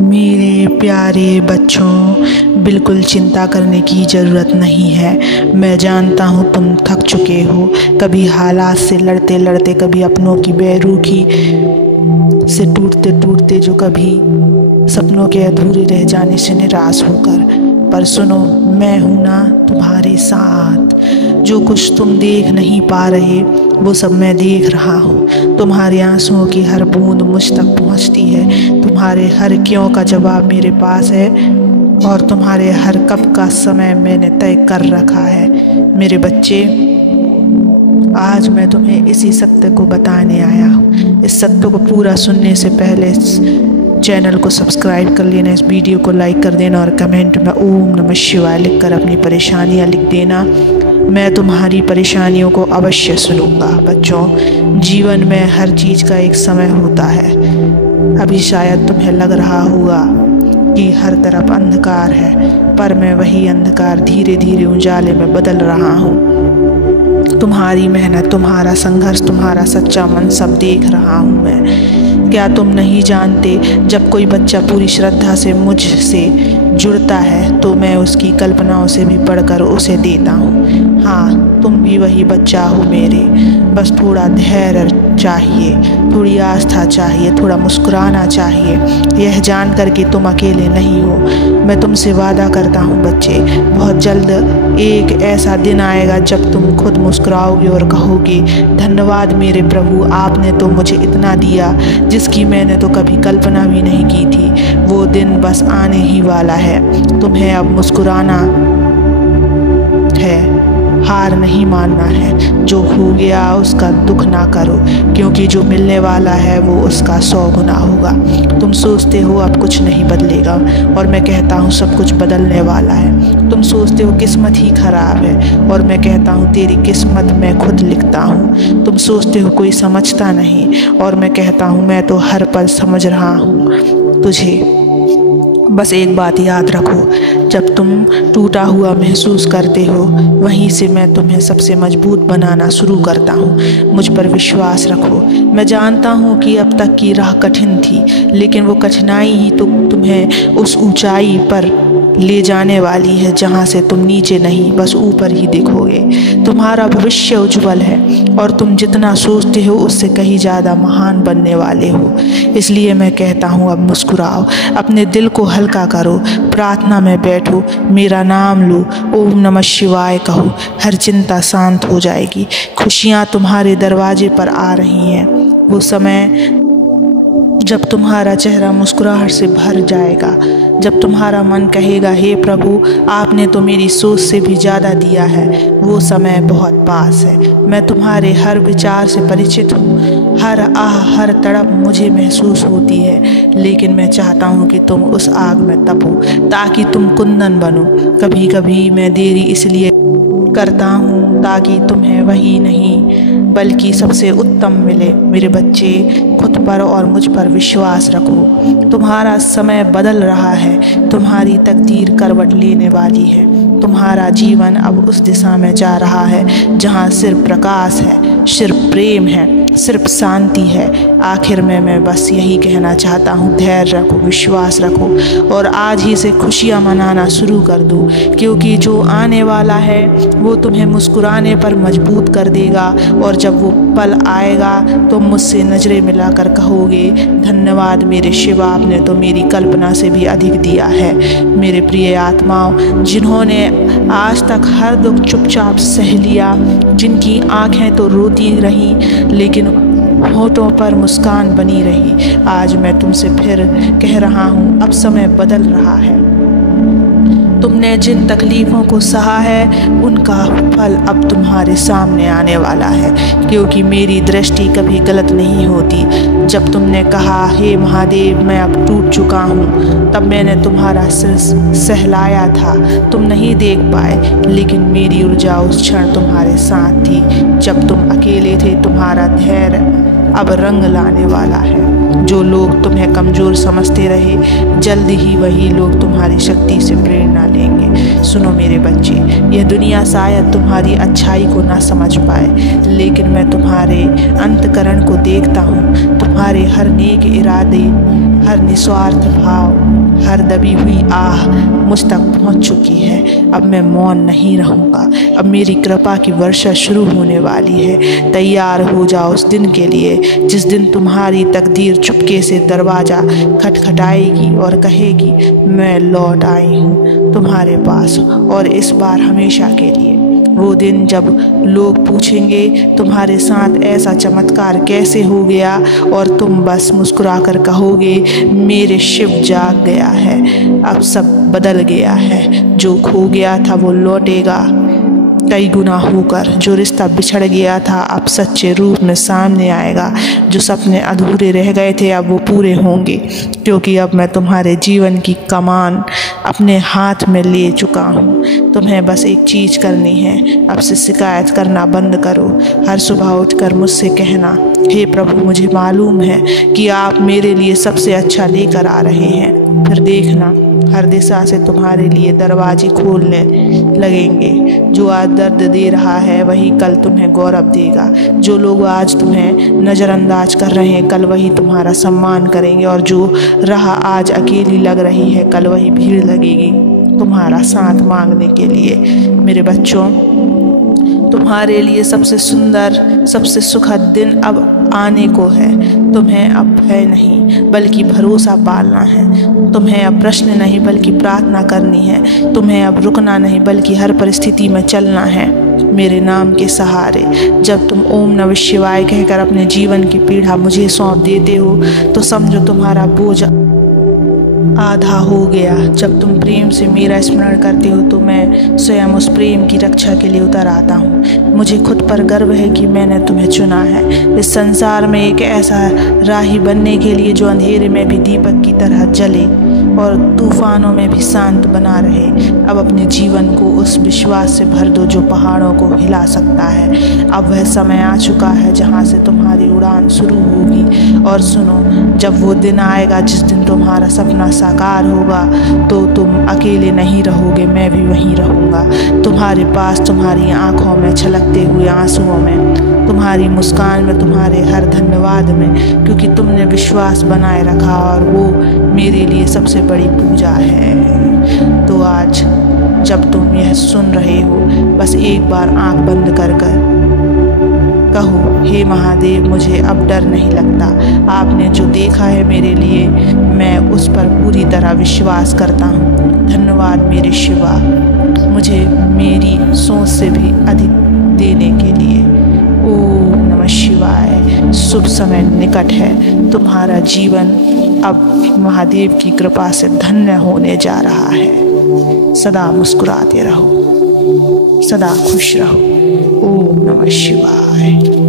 मेरे प्यारे बच्चों, बिल्कुल चिंता करने की ज़रूरत नहीं है। मैं जानता हूँ तुम थक चुके हो, कभी हालात से लड़ते लड़ते, कभी अपनों की बेरुखी से टूटते टूटते, जो कभी सपनों के अधूरे रह जाने से निराश होकर। पर सुनो, मैं हूँ ना तुम्हारे साथ। जो कुछ तुम देख नहीं पा रहे वो सब मैं देख रहा हूँ। तुम्हारे आंसुओं की हर बूंद मुझ तक पहुँचती है। तुम्हारे हर क्यों का जवाब मेरे पास है और तुम्हारे हर कब का समय मैंने तय कर रखा है। मेरे बच्चे, आज मैं तुम्हें इसी सत्य को बताने आया हूँ। इस सत्य को पूरा सुनने से पहले चैनल को सब्सक्राइब कर लेना, इस वीडियो को लाइक कर देना और कमेंट में ओम नमः शिवाय लिखकर अपनी परेशानियाँ लिख देना। मैं तुम्हारी परेशानियों को अवश्य सुनूंगा। बच्चों, जीवन में हर चीज़ का एक समय होता है। अभी शायद तुम्हें लग रहा होगा कि हर तरफ अंधकार है, पर मैं वही अंधकार धीरे धीरे उजाले में बदल रहा हूँ। तुम्हारी मेहनत, तुम्हारा संघर्ष, तुम्हारा सच्चा मन सब देख रहा हूँ मैं। क्या तुम नहीं जानते, जब कोई बच्चा पूरी श्रद्धा से मुझसे जुड़ता है तो मैं उसकी कल्पनाओं से भी बढ़कर उसे देता हूँ। हाँ, तुम भी वही बच्चा हो मेरे। बस थोड़ा धैर्य चाहिए, थोड़ी आस्था चाहिए, थोड़ा मुस्कुराना चाहिए, यह जानकर कि तुम अकेले नहीं हो। मैं तुमसे वादा करता हूँ बच्चे, बहुत जल्द एक ऐसा दिन आएगा जब तुम खुद मुस्कुराओगे और कहोगे, धन्यवाद मेरे प्रभु, आपने तो मुझे इतना दिया जिसकी मैंने तो कभी कल्पना भी नहीं की थी। वो दिन बस आने ही वाला है। तुम्हें अब मुस्कुराना है, हार नहीं मानना है। जो हो गया उसका दुख ना करो, क्योंकि जो मिलने वाला है वो उसका 100 गुना होगा। तुम सोचते हो अब कुछ नहीं बदलेगा, और मैं कहता हूँ सब कुछ बदलने वाला है। तुम सोचते हो किस्मत ही खराब है, और मैं कहता हूँ तेरी किस्मत मैं खुद लिखता हूँ। तुम सोचते हो कोई समझता नहीं, और मैं कहता हूँ मैं तो हर पल समझ रहा हूँ तुझे। बस एक बात याद रखो, जब तुम टूटा हुआ महसूस करते हो वहीं से मैं तुम्हें सबसे मजबूत बनाना शुरू करता हूँ। मुझ पर विश्वास रखो। मैं जानता हूँ कि अब तक की राह कठिन थी, लेकिन वो कठिनाई ही तो तुम्हें उस ऊंचाई पर ले जाने वाली है जहाँ से तुम नीचे नहीं बस ऊपर ही दिखोगे। तुम्हारा भविष्य उज्जवल है और तुम जितना सोचते हो उससे कहीं ज़्यादा महान बनने वाले हो। इसलिए मैं कहता हूँ अब मुस्कुराओ, अपने दिल को हल्का करो, प्रार्थना में बैठो, मेरा नाम लो, ओम नमः शिवाय कहो, हर चिंता शांत हो जाएगी। खुशियाँ तुम्हारे दरवाजे पर आ रही हैं। वो समय जब तुम्हारा चेहरा मुस्कुराहट से भर जाएगा, जब तुम्हारा मन कहेगा, हे प्रभु आपने तो मेरी सोच से भी ज़्यादा दिया है, वो समय बहुत पास है। मैं तुम्हारे हर विचार से परिचित हूँ। हर आह, हर तड़प मुझे महसूस होती है, लेकिन मैं चाहता हूँ कि तुम उस आग में तपो ताकि तुम कुंदन बनो। कभी कभी मैं देरी इसलिए करता हूँ ताकि तुम्हें वही नहीं बल्कि सबसे उत्तम मिले। मेरे बच्चे, खुद पर और मुझ पर विश्वास रखो। तुम्हारा समय बदल रहा है, तुम्हारी तकदीर करवट लेने वाली है। तुम्हारा जीवन अब उस दिशा में जा रहा है जहाँ सिर्फ प्रकाश है, सिर्फ प्रेम है, सिर्फ शांति है। आखिर में मैं बस यही कहना चाहता हूँ, धैर्य रखो, विश्वास रखो और आज ही से खुशियाँ मनाना शुरू कर दो, क्योंकि जो आने वाला है वो तुम्हें मुस्कुराने पर मजबूत कर देगा। और जब वो पल आएगा तो मुझसे नज़रें मिलाकर कहोगे, धन्यवाद मेरे शिव, आपने तो मेरी कल्पना से भी अधिक दिया है। मेरे प्रिय आत्माओं, जिन्होंने आज तक हर दुख चुपचाप सह लिया, जिनकी आँखें तो रोती रहीं लेकिन होठों पर मुस्कान बनी रही, आज मैं तुमसे फिर कह रहा हूँ, अब समय बदल रहा है। तुमने जिन तकलीफ़ों को सहा है उनका फल अब तुम्हारे सामने आने वाला है, क्योंकि मेरी दृष्टि कभी गलत नहीं होती। जब तुमने कहा, हे महादेव मैं अब टूट चुका हूँ, तब मैंने तुम्हारा सिर सहलाया था। तुम नहीं देख पाए, लेकिन मेरी ऊर्जा उस क्षण तुम्हारे साथ थी। जब तुम अकेले थे, तुम्हारा धैर्य अब रंग लाने वाला है। जो लोग तुम्हें कमज़ोर समझते रहे, जल्द ही वही लोग तुम्हारी शक्ति से प्रेरणा लेंगे। सुनो मेरे बच्चे, यह दुनिया शायद तुम्हारी अच्छाई को ना समझ पाए, लेकिन मैं तुम्हारे अंतःकरण को देखता हूँ। तुम्हारे हर नेक इरादे, हर निस्वार्थ भाव, हर दबी हुई आह मुझ तक पहुँच चुकी है। अब मैं मौन नहीं रहूँगा। अब मेरी कृपा की वर्षा शुरू होने वाली है। तैयार हो जाओ उस दिन के लिए जिस दिन तुम्हारी तकदीर चुपके से दरवाज़ा खटखटाएगी और कहेगी, मैं लौट आई हूँ तुम्हारे पास, और इस बार हमेशा के लिए। वो दिन जब लोग पूछेंगे तुम्हारे साथ ऐसा चमत्कार कैसे हो गया, और तुम बस मुस्कुराकर कहोगे, मेरे शिव जाग गया है, अब सब बदल गया है। जो खो गया था वो लौटेगा कई गुना होकर। जो रिश्ता बिछड़ गया था अब सच्चे रूप में सामने आएगा। जो सपने अधूरे रह गए थे अब वो पूरे होंगे, क्योंकि अब मैं तुम्हारे जीवन की कमान अपने हाथ में ले चुका हूँ। तुम्हें बस एक चीज़ करनी है, अब से शिकायत करना बंद करो। हर सुबह उठकर मुझसे कहना, हे प्रभु, मुझे मालूम है कि आप मेरे लिए सबसे अच्छा लेकर आ रहे हैं। फिर देखना, हर दिशा से तुम्हारे लिए दरवाजे खोलने लगेंगे। जो आज दर्द दे रहा है वही कल तुम्हें गौरव देगा। जो लोग आज तुम्हें नज़रअंदाज कर रहे हैं कल वही तुम्हारा सम्मान करेंगे, और जो राह आज अकेली लग रही है कल वही भीड़ लगेगी तुम्हारा साथ मांगने के लिए। मेरे बच्चों, तुम्हारे लिए सबसे सुंदर, सबसे सुखद दिन अब आने को है। तुम्हें अब भय नहीं बल्कि भरोसा पालना है। तुम्हें अब प्रश्न नहीं बल्कि प्रार्थना करनी है। तुम्हें अब रुकना नहीं बल्कि हर परिस्थिति में चलना है मेरे नाम के सहारे। जब तुम ओम नमः शिवाय कहकर अपने जीवन की पीड़ा मुझे सौंप देते हो तो समझो तुम्हारा बोझ आधा हो गया। जब तुम प्रेम से मेरा स्मरण करते हो तो मैं स्वयं उस प्रेम की रक्षा के लिए उतर आता हूँ। मुझे खुद पर गर्व है कि मैंने तुम्हें चुना है इस संसार में एक ऐसा राही बनने के लिए जो अंधेरे में भी दीपक की तरह जले और तूफानों में भी शांत बना रहे। अब अपने जीवन को उस विश्वास से भर दो जो पहाड़ों को हिला सकता है। अब वह समय आ चुका है जहाँ से तुम्हारी उड़ान शुरू होगी। और सुनो, जब वो दिन आएगा जिस दिन तुम्हारा सपना साकार होगा तो तुम अकेले नहीं रहोगे, मैं भी वहीं रहूँगा तुम्हारे पास, तुम्हारी आँखों में छलकते हुए आंसुओं में, तुम्हारी मुस्कान में, तुम्हारे हर धन्यवाद में, क्योंकि तुमने विश्वास बनाए रखा और वो मेरे लिए सबसे बड़ी पूजा है। तो आज जब तुम यह सुन रहे हो बस एक बार आंख बंद कर कहो, हे महादेव, मुझे अब डर नहीं लगता। आपने जो देखा है मेरे लिए मैं उस पर पूरी तरह विश्वास करता हूँ। धन्यवाद मेरे शिवा, मुझे मेरी सोच से भी अधिक देने के लिए। ओम नमः शिवाय। शुभ समय निकट है। तुम्हारा जीवन अब महादेव की कृपा से धन्य होने जा रहा है। सदा मुस्कुराते रहो, सदा खुश रहो। ओम नमः शिवाय।